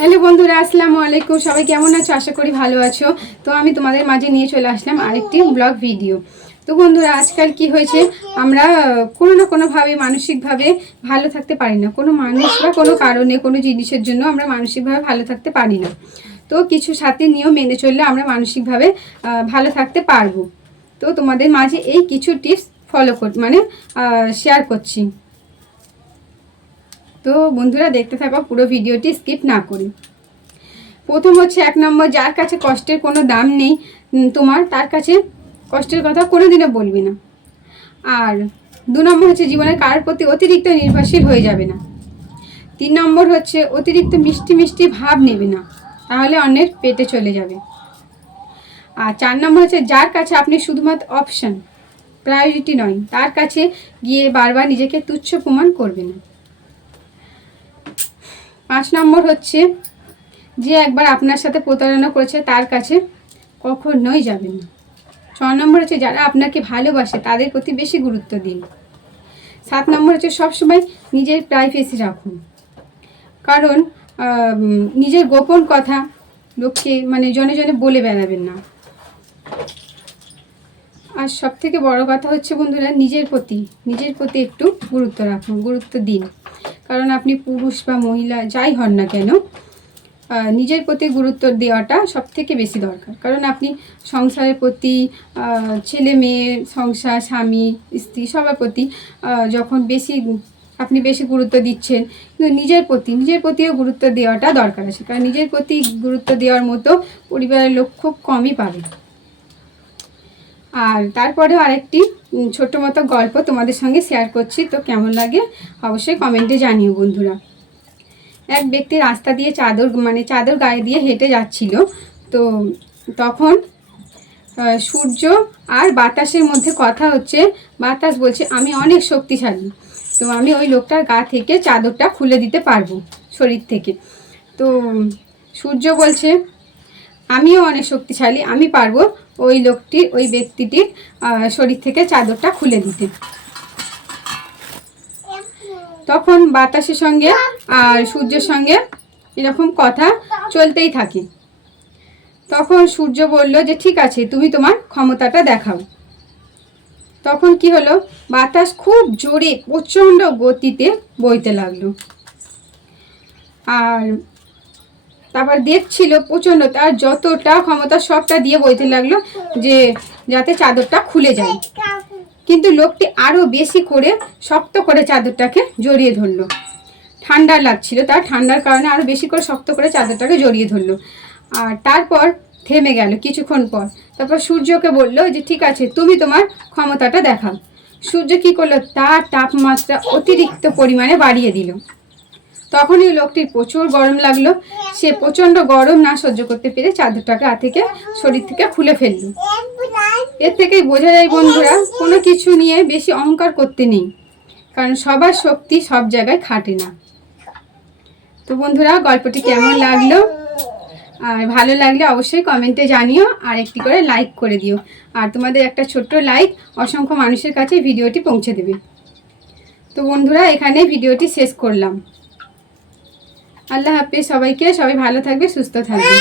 Hello বন্ধুরা, আসসালামু আলাইকুম। সবাই কেমন আছো? আশা করি ভালো আছো। তো আমি তোমাদের মাঝে নিয়ে চলে আসলাম আরেকটি ব্লগ ভিডিও। তো বন্ধুরা, আজকাল কি হয়েছে, আমরা কোনো না কোনোভাবে মানসিকভাবে ভালো থাকতে পারি না। কোনো মানুষ বা কোনো কারণে কোনো জিনিসের জন্য আমরা মানসিকভাবে ভালো থাকতে পারি না। তো কিছু সাথে নিয়ম মেনে চললে আমরা মানসিকভাবে ভালো থাকতে পারবো। তো তোমাদের মাঝে এই কিছু টিপস ফলো শেয়ার করছি। তো বন্ধুরা, দেখতে থাকো পুরো ভিডিওটি, স্কিপ না করি। প্রথম হচ্ছে 1 নম্বর, যার কাছে কষ্টের কোনো দাম নেই তোমার, তার কাছে কষ্টের কথা কোনোদিনও বলবি না। আর 2 নম্বর হচ্ছে জীবনের কারোর প্রতি অতিরিক্ত নির্ভরশীল হয়ে যাবে না। 3 নম্বর হচ্ছে অতিরিক্ত মিষ্টি মিষ্টি ভাব নেবে না, তাহলে অন্যের পেটে চলে যাবে। আর 4 নম্বর হচ্ছে যার কাছে আপনি শুধুমাত্র অপশন, প্রায়োরিটি নয়, তার কাছে গিয়ে বারবার নিজেকে তুচ্ছ প্রমাণ করবে না। 5 নম্বর হচ্ছে যে একবার আপনার সাথে প্রতারণা করেছে তার কাছে কখনোই যাবেন না। 6 নম্বর হচ্ছে যারা আপনাকে ভালোবাসে তাদের প্রতি বেশি গুরুত্ব দিন। 7 নম্বর হচ্ছে সবসময় নিজের প্রাইভেসি রাখুন, কারণ নিজের গোপন কথা লোককে জনে জনে বলে বেড়াবেন না। আর সব থেকে বড় কথা হচ্ছে বন্ধুরা, নিজের প্রতি একটু গুরুত্ব রাখুন, গুরুত্ব দিন। কারণ আপনি পুরুষ বা মহিলা যাই হন না কেন, নিজের প্রতি গুরুত্ব দেওয়াটা সব থেকে বেশি দরকার। কারণ আপনি সংসারের প্রতি, ছেলে মেয়ে, সংসার, স্বামী স্ত্রী সবার প্রতি যখন আপনি বেশি গুরুত্ব দিচ্ছেন, কিন্তু নিজের প্রতিও গুরুত্ব দেওয়াটা দরকার আছে। কারণ নিজের প্রতি গুরুত্ব দেওয়ার মতো পরিবারের লোক খুব কমই পাবে। আর তারপরেও আরেকটি ছোট্ট মতো গল্প তোমাদের সঙ্গে শেয়ার করছি। তো কেমন লাগে অবশ্যই কমেন্টে জানিও বন্ধুরা। এক ব্যক্তি রাস্তা দিয়ে চাদর গায়ে দিয়ে হেঁটে যাচ্ছিল। তো তখন সূর্য আর বাতাসের মধ্যে কথা হচ্ছে। বাতাস বলছে, আমি অনেক শক্তিশালী, তো আমি ওই লোকটার গা থেকে চাদরটা খুলে দিতে পারবো, শরীর থেকে। তো সূর্য বলছে, আমিও অনেক শক্তিশালী, আমি পারবো ওই ব্যক্তিটির শরীর থেকে চাদরটা খুলে দিতে। তখন বাতাসের সঙ্গে আর সূর্যের সঙ্গে এরকম কথা চলতেই থাকে। তখন সূর্য বলল যে ঠিক আছে, তুমি তোমার ক্ষমতাটা দেখাও। তখন কি হলো, বাতাস খুব জোরে প্রচণ্ড গতিতে বইতে লাগলো। আর তারপর দেখছিল প্রচণ্ড, তার যতটা ক্ষমতা সবটা দিয়ে বইতে লাগলো যে যাতে চাদরটা খুলে যায়। কিন্তু লোকটি আরও বেশি করে শক্ত করে চাদরটাকে জড়িয়ে ধরলো। ঠান্ডা লাগছিল, তার ঠান্ডার কারণে আরও বেশি করে শক্ত করে চাদরটাকে জড়িয়ে ধরলো। আর তারপর থেমে গেল কিছুক্ষণ পর। তারপর সূর্যকে বললো যে ঠিক আছে, তুমি তোমার ক্ষমতাটা দেখাও। সূর্য কী করলো, তার তাপমাত্রা অতিরিক্ত পরিমাণে বাড়িয়ে দিল। তখনই লোকটির প্রচুর গরম লাগলো। সে প্রচণ্ড গরম না সহ্য করতে পেরে চাদরটাকে শরীর থেকে খুলে ফেললো। এর থেকেই বোঝা যায় বন্ধুরা, কোনো কিছু নিয়ে বেশি অহংকার করতে নেই, কারণ সবার শক্তি সব জায়গায় খাটে না। তো বন্ধুরা, গল্পটি কেমন লাগলো, আর ভালো লাগলে অবশ্যই কমেন্টে জানিও, আর একটি করে লাইক করে দিও। আর তোমাদের একটা ছোট্ট লাইক অসংখ্য মানুষের কাছে ভিডিওটি পৌঁছে দেবে। তো বন্ধুরা, এখানে ভিডিওটি শেষ করলাম। আল্লাহ হাফেজ সবাইকে। সবাই ভালো থাকবে, সুস্থ থাকবে।